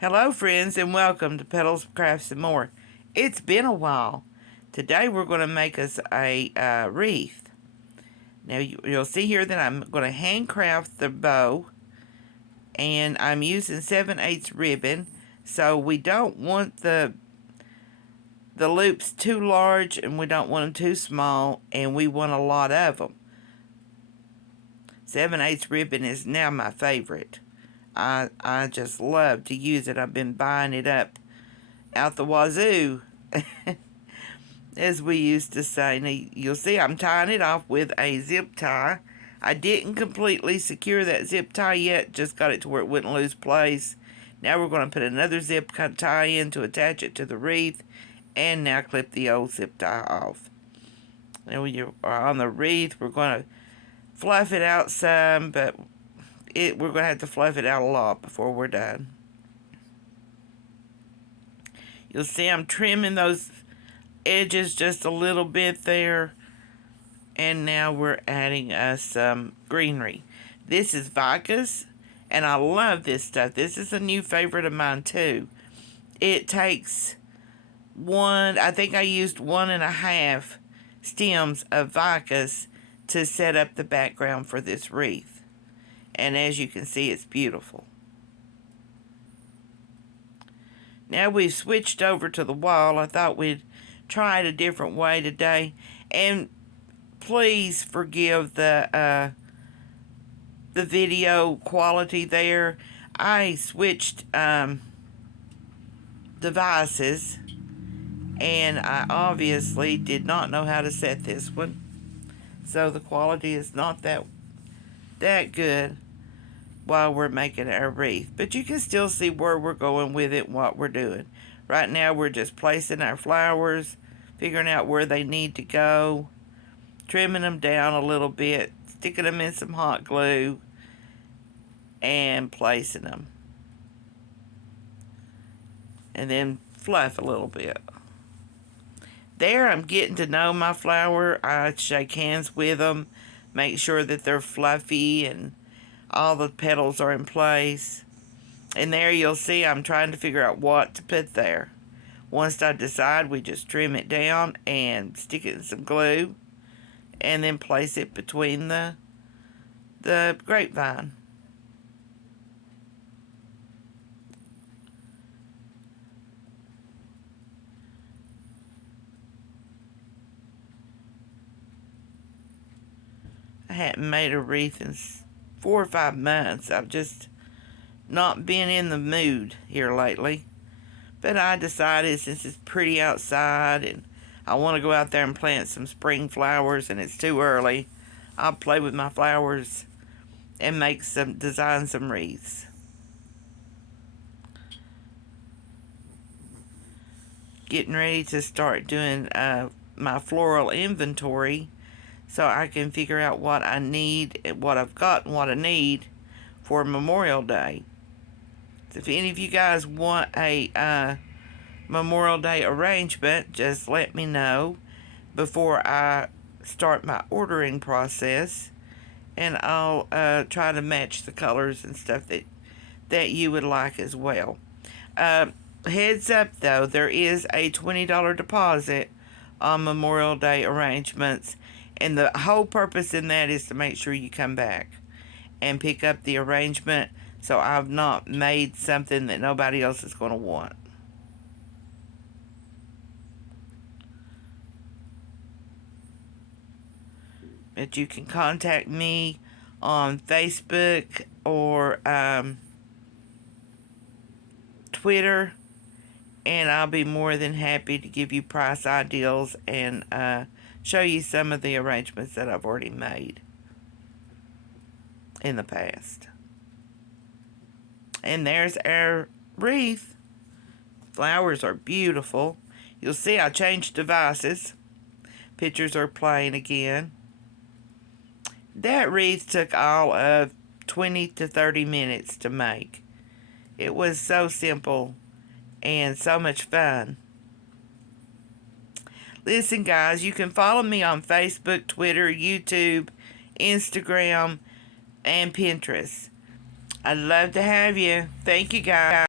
Hello friends and welcome to Petals, Crafts and More. It's been a while. Today we're going to make us a wreath. Now you'll see here that I'm going to handcraft the bow, and I'm using 7/8 ribbon, so we don't want the loops too large and we don't want them too small, and we want a lot of them. 7/8 ribbon is now my favorite. I just love to use it. I've been buying it up out the wazoo, as we used to say. Now, you'll see I'm tying it off with a zip tie. I didn't completely secure that zip tie yet, just got it to where it wouldn't lose place. Now we're going to put another zip tie in to attach it to the wreath, and now clip the old zip tie off. Now when you are on the wreath, we're going to fluff it out some, but we're going to have to fluff it out a lot before we're done. You'll see I'm trimming those edges just a little bit there, and now we're adding some greenery. This is Vicus, and I love this stuff. This is a new favorite of mine too. It takes I think I used 1.5 stems of Vicus to set up the background for this wreath. And as you can see, it's beautiful. Now we've switched over to the wall. I thought we'd try it a different way today. And please forgive the video quality there. I switched devices, and I obviously did not know how to set this one. So the quality is not that good while we're making our wreath, but you can still see where we're going with it and what we're doing. Right now we're just placing our flowers, figuring out where they need to go, trimming them down a little bit, sticking them in some hot glue, and placing them. And then fluff a little bit. There I'm getting to know my flower. I shake hands with them, make sure that they're fluffy and all the petals are in place. And there you'll see I'm trying to figure out what to put there. Once I decide, we just trim it down and stick it in some glue, and then place it between the grapevine. I hadn't made a wreath in 4 or 5 months. I've just not been in the mood here lately. But I decided, since it's pretty outside and I want to go out there and plant some spring flowers and it's too early, I'll play with my flowers and design some wreaths. Getting ready to start doing my floral inventory, so I can figure out what I need, what I've got, and what I need for Memorial Day. So if any of you guys want a Memorial Day arrangement, just let me know before I start my ordering process, and I'll try to match the colors and stuff that you would like as well. Heads up though, there is a $20 deposit on Memorial Day arrangements, and the whole purpose in that is to make sure you come back and pick up the arrangement, so I've not made something that nobody else is going to want. But you can contact me on Facebook or Twitter, and I'll be more than happy to give you price ideals and show you some of the arrangements that I've already made in the past. And there's our wreath. Flowers are beautiful. You'll see I changed devices. Pictures are playing again. That wreath took all of 20 to 30 minutes to make. It was so simple and so much fun. Listen guys, you can follow me on Facebook, Twitter, YouTube, Instagram, and Pinterest. I'd love to have you. Thank you guys.